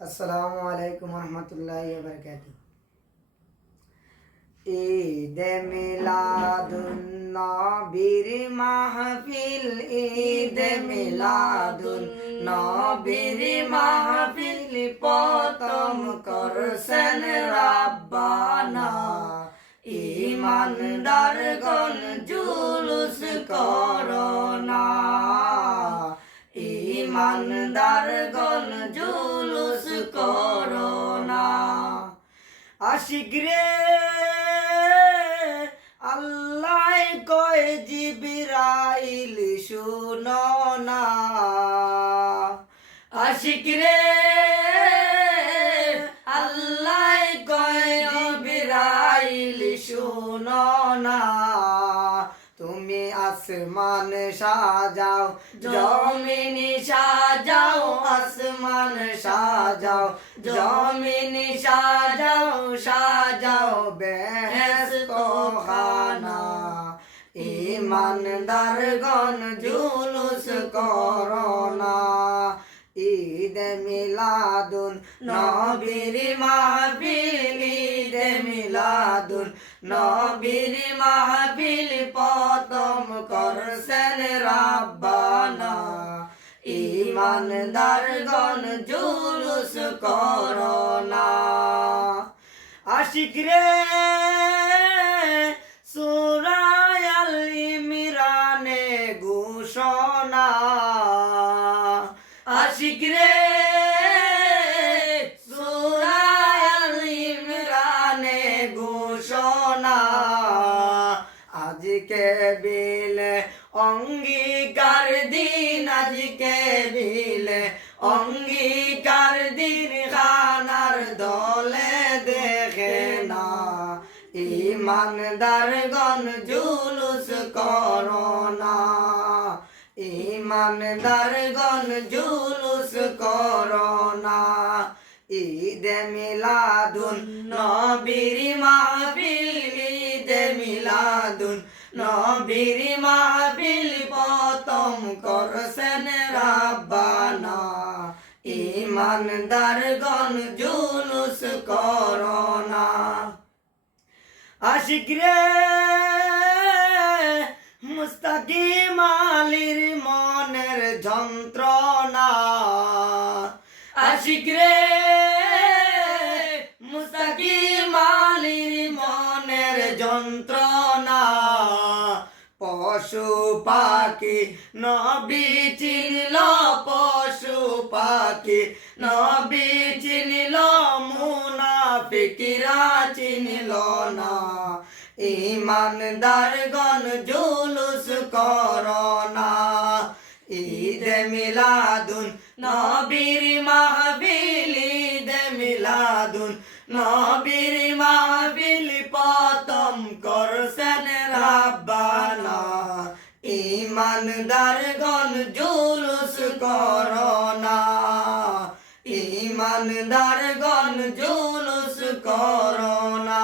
আসসালামু আলাইকুম রহমতুল্লাহ বরকাত ঈদ মিলাদুন নবীর মাহফিল, ঈদ মিলাদুন নবীর মাহফিল, প্রথম করছেন রাব্বানা। ইমানদার গণ জুলুস করোনা। ইমানদার গণ আশিক রে আল্লাহ কয় জিবিরাইল, শুনো না। আশিক রে আল্লাহ কয় জিবিরাইল, শুনো না। তুমি আসমান সাজাও, জমিন সাজাও, আসমান সাজাও, জমিন সাজাও। সাজাও বেহেস্ত খানা। ইমানদার গণ জুলুস করোনা। ঈদ মিলাদুন নবীর মাহফিল, ঈদ মিলাদুন নবীর মাহফিল প্রথম করছেন রাব্বানা। ইমানদার গণ জুলুস করোনা। আশিক রে সুরায়াল ঘোষণা। আশিক রে সুরায়াল ঘোষণা। আজকে বিলে অঙ্গীকার দিন, আজকে বিলে অঙ্গীকার দিন। ইমানদার গণ জুলুস করোনা ইমানদার গণ জুলুস করোনা ঈদ মিলাদুন নবীর মাহফিল, ঈদ মিলাদুন নবীর মাহফিল, প্রথম করছেন রাব্বানা। ইমানদার গণ জুলুস করোনা আশিক রে মুস্তাকিম আলীর মনের যন্ত্রণা। আশিক রে মুস্তাকিম আলীর মনের যন্ত্রণা। পশু পাখি নবী চিনল, পশু পাখি নবী চিনল মুনাফিকিরা চিনল না। ইমানদার গণ জুলুস করোনা ঈদ মিলাদুন নবীর মাহবিল ঈদ মিলাদুন নবীর মাহবিল প্রথম করছেন রাব্বানা। ইমানদার গণ জুলুস করোনা ইমানদার গণ জুলুস করোনা